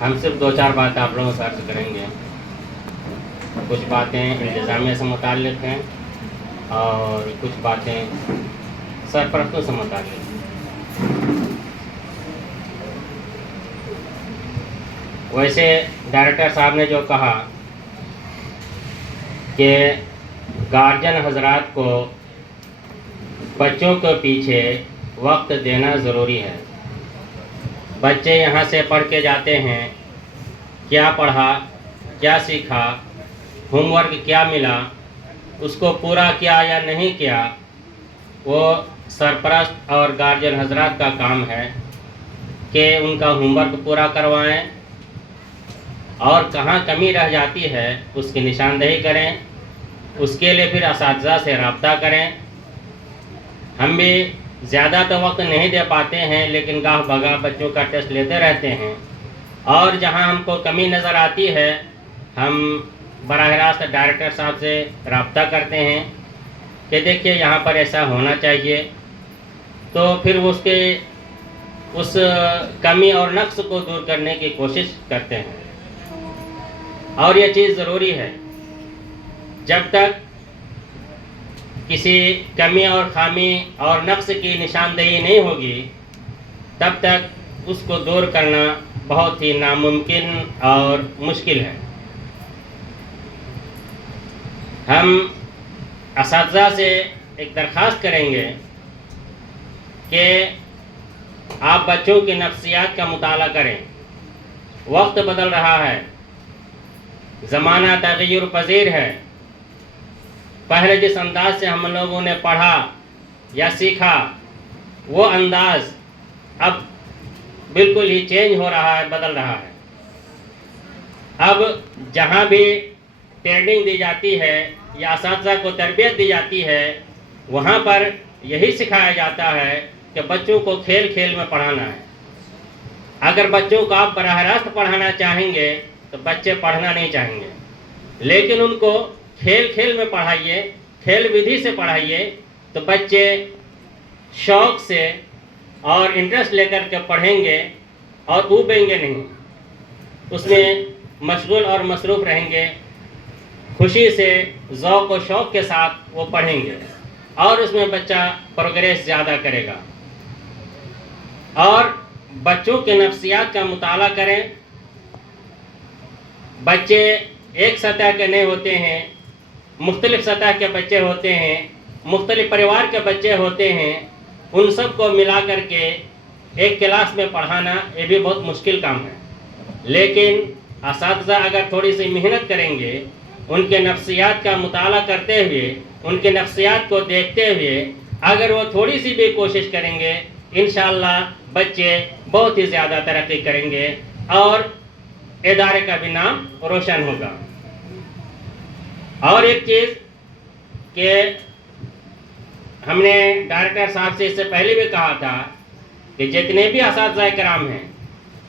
हम सिर्फ दो चार बातें आप लोगों से अर्ज करेंगे। कुछ बातें इंतज़ामिया से मुताल्लिक़ हैं और कुछ बातें सरपरस्तों से मुताल्लिक़ हैं। वैसे डायरेक्टर साहब ने जो कहा कि गार्जियन हजरात को बच्चों के पीछे वक्त देना ज़रूरी है। बच्चे यहाँ से पढ़ के जाते हैं, क्या पढ़ा, क्या सीखा, होमवर्क क्या मिला, उसको पूरा किया या नहीं किया, वो सरपरस्त और गार्जियन हजरात का काम है कि उनका होमवर्क पूरा करवाएं और कहाँ कमी रह जाती है उसकी निशानदेही करें। उसके लिए फिर असातिज़ा से रब्ता करें। हम भी ज़्यादा तो वक्त नहीं दे पाते हैं, लेकिन गाह बगाह बच्चों का टेस्ट लेते रहते हैं और जहां हमको कमी नज़र आती है हम बराह रास्त डायरेक्टर साहब से रब्ता करते हैं कि देखिए यहाँ पर ऐसा होना चाहिए, तो फिर उसके उस कमी और नक्स को दूर करने की कोशिश करते हैं। और ये चीज़ ज़रूरी है, जब तक किसी कमी और खामी और नक्स की निशानदेही नहीं होगी तब तक उसको दूर करना बहुत ही नामुमकिन और मुश्किल है। हम असातिज़ा से एक दरख्वास्त करेंगे कि आप बच्चों की नफ्सियात का मुताला करें। वक्त बदल रहा है, ज़माना तग़य्युर पज़ीर है। पहले जिस अंदाज से हम लोगों ने पढ़ा या सीखा वो अंदाज अब बिल्कुल ही चेंज हो रहा है, बदल रहा है। अब जहाँ भी ट्रेनिंग दी जाती है या असातिज़ा को तरबियत दी जाती है वहाँ पर यही सिखाया जाता है कि बच्चों को खेल खेल में पढ़ाना है। अगर बच्चों को आप बराह रास्त पढ़ाना चाहेंगे तो बच्चे पढ़ना नहीं चाहेंगे, लेकिन उनको खेल खेल में पढ़ाइए, खेल विधि से पढ़ाइए तो बच्चे शौक़ से और इंटरेस्ट लेकर के पढ़ेंगे और ऊबेंगे नहीं, उसमें मशगूल और मसरूफ़ रहेंगे। खुशी से ज़ौक़ और शौक़ के साथ वो पढ़ेंगे और उसमें बच्चा प्रोग्रेस ज़्यादा करेगा। और बच्चों के नफ्सियात का मुताला करें। बच्चे एक सतह के नहीं होते हैं, मुख्तलिफ़ सतह के बच्चे होते हैं, मुख्तलिफ़ परिवार के बच्चे होते हैं। उन सब को मिला कर के एक क्लास में पढ़ाना ये भी बहुत मुश्किल काम है, लेकिन असातिज़ा अगर थोड़ी सी मेहनत करेंगे, उनके नफ्सियात का मुताला करते हुए, उनके नफ्सियात को देखते हुए अगर वो थोड़ी सी भी कोशिश करेंगे, इंशाअल्लाह बच्चे बहुत ही ज़्यादा तरक्की करेंगे और इदारे का भी नाम रोशन होगा। और एक चीज़ कि हमने डायरेक्टर साहब से इससे पहले भी कहा था कि जितने भी असातिज़ा कराम हैं,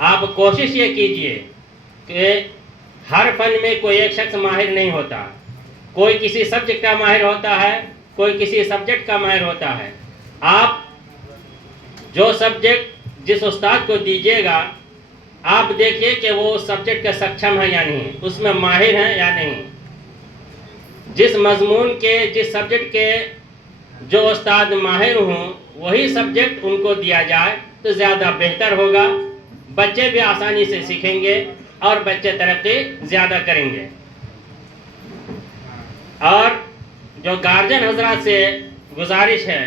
आप कोशिश ये कीजिए कि हर फन में कोई एक शख्स माहिर नहीं होता। कोई किसी सब्जेक्ट का माहिर होता है, कोई किसी सब्जेक्ट का माहिर होता है। आप जो सब्जेक्ट जिस उस्ताद को दीजिएगा, आप देखिए कि वो उस सब्जेक्ट का सक्षम है या नहीं, उसमें माहिर है या नहीं। जिस मजमून के, जिस सब्जेक्ट के जो उस्ताद माहिर हों वही सब्जेक्ट उनको दिया जाए तो ज़्यादा बेहतर होगा। बच्चे भी आसानी से सीखेंगे और बच्चे तरक्की ज़्यादा करेंगे। और जो गार्जियन हजरात से गुजारिश है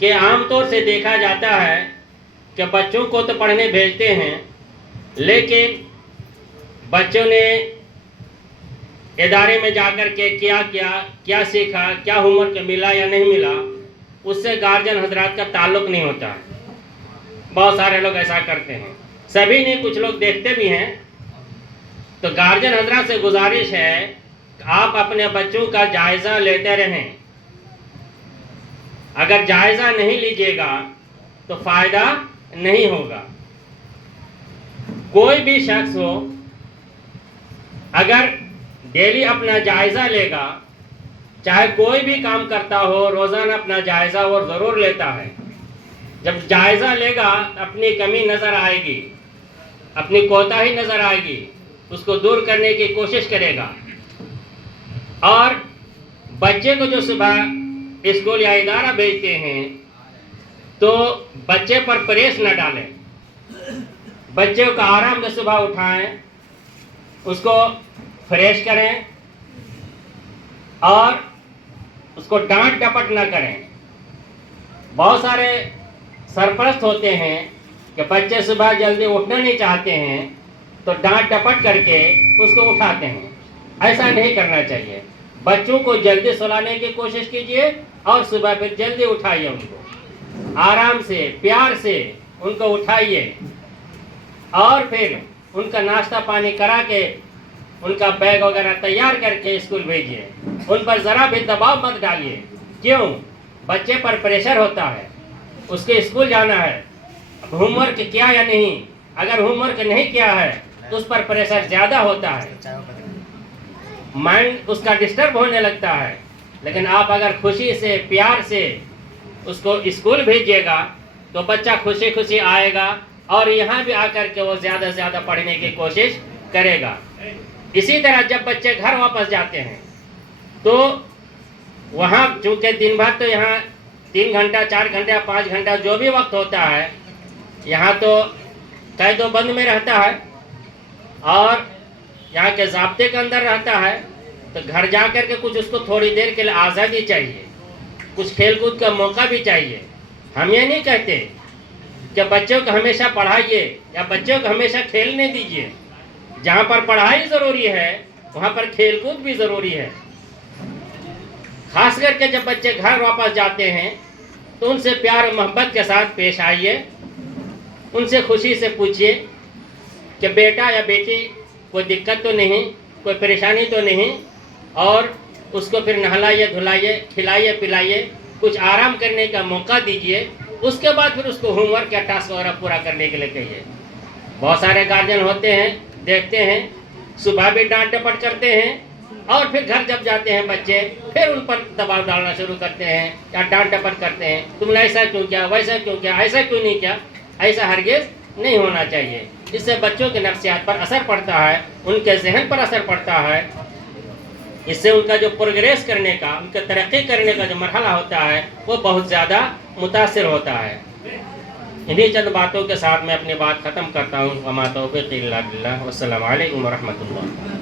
कि आमतौर से देखा जाता है कि बच्चों को तो पढ़ने भेजते हैं, लेकिन बच्चों ने इदारे में जाकर के क्या सीखा, क्या होमवर्क मिला या नहीं मिला, उससे गार्जियन हजरात का ताल्लुक़ नहीं होता है। बहुत सारे लोग ऐसा करते हैं, सभी नहीं, कुछ लोग देखते भी हैं। तो गार्जियन हजरात से गुजारिश है कि आप अपने बच्चों का जायज़ा लेते रहें। अगर जायज़ा नहीं लीजिएगा तो फ़ायदा नहीं होगा। कोई भी शख्स हो, अगर डेली अपना जायज़ा लेगा, चाहे कोई भी काम करता हो, रोज़ाना अपना जायज़ा वो ज़रूर लेता है। जब जायज़ा लेगा अपनी कमी नज़र आएगी अपनी कोताही नज़र आएगी, उसको दूर करने की कोशिश करेगा। और बच्चे को जो सुबह स्कूल या इदारा भेजते हैं तो बच्चे पर प्रेस न डालें, बच्चे को आराम से सुबह उठाएं, उसको फ्रेश करें और उसको डांट डपट न करें। बहुत सारे सरपरस्त होते हैं कि बच्चे सुबह जल्दी उठना नहीं चाहते हैं तो डांट डपट करके उसको उठाते हैं। ऐसा नहीं करना चाहिए। बच्चों को जल्दी सुलाने की कोशिश कीजिए और सुबह फिर जल्दी उठाइए, उनको आराम से प्यार से उनको उठाइए और फिर उनका नाश्ता पानी करा के उनका बैग वगैरह तैयार करके स्कूल भेजिए। उन पर ज़रा भी दबाव मत डालिए। क्यों? बच्चे पर प्रेशर होता है, उसके स्कूल जाना है, होमवर्क किया या नहीं। अगर होमवर्क नहीं किया है तो उस पर प्रेशर ज़्यादा होता है, माइंड उसका डिस्टर्ब होने लगता है। लेकिन आप अगर खुशी से प्यार से उसको स्कूल भेजिएगा तो बच्चा खुशी खुशी आएगा और यहाँ भी आकर के वो ज़्यादा से ज़्यादा पढ़ने की कोशिश करेगा। इसी तरह जब बच्चे घर वापस जाते हैं तो वहाँ चूँकि दिन भर तो यहाँ 3 घंटा 4 घंटा 5 घंटा जो भी वक्त होता है, यहाँ तो कैदो बंद में रहता है और यहाँ के ज़ाब्ते के अंदर रहता है। तो घर जा कर के कुछ उसको थोड़ी देर के लिए आज़ादी चाहिए, कुछ खेलकूद का मौका भी चाहिए। हम ये नहीं कहते कि बच्चों को हमेशा पढ़ाइए या बच्चों को हमेशा खेलने दीजिए। जहाँ पर पढ़ाई ज़रूरी है वहाँ पर खेलकूद भी ज़रूरी है। खास करके जब बच्चे घर वापस जाते हैं तो उनसे प्यार और मोहब्बत के साथ पेश आइए, उनसे खुशी से पूछिए कि बेटा या बेटी कोई दिक्कत तो नहीं, कोई परेशानी तो नहीं, और उसको फिर नहलाइए धुलाइए खिलाइए पिलाइए, कुछ आराम करने का मौका दीजिए। उसके बाद फिर उसको होमवर्क या टास्क वगैरह पूरा करने के लिए कहिए। बहुत सारे गार्जियन होते हैं, देखते हैं सुबह भी डांट डपट करते हैं और फिर घर जब जाते हैं बच्चे फिर उन पर दबाव डालना शुरू करते हैं या डांट डपट करते हैं, तुमने ऐसा क्यों किया, वैसा क्यों किया, ऐसा क्यों नहीं किया। ऐसा हरगिज़ नहीं होना चाहिए। इससे बच्चों के नफ्सियात पर असर पड़ता है, उनके जहन पर असर पड़ता है। इससे उनका जो प्रोग्रेस करने का, उनका तरक्की करने का जो मरहला होता है वो बहुत ज़्यादा मुतासिर होता है। इन्हीं चंद बातों के साथ मैं अपनी बात ख़त्म करता हूँ। वमा तौफ़ीक़ी इल्ला बिल्लाह। वस्सलामु अलैकुम वरहमतुल्लाह।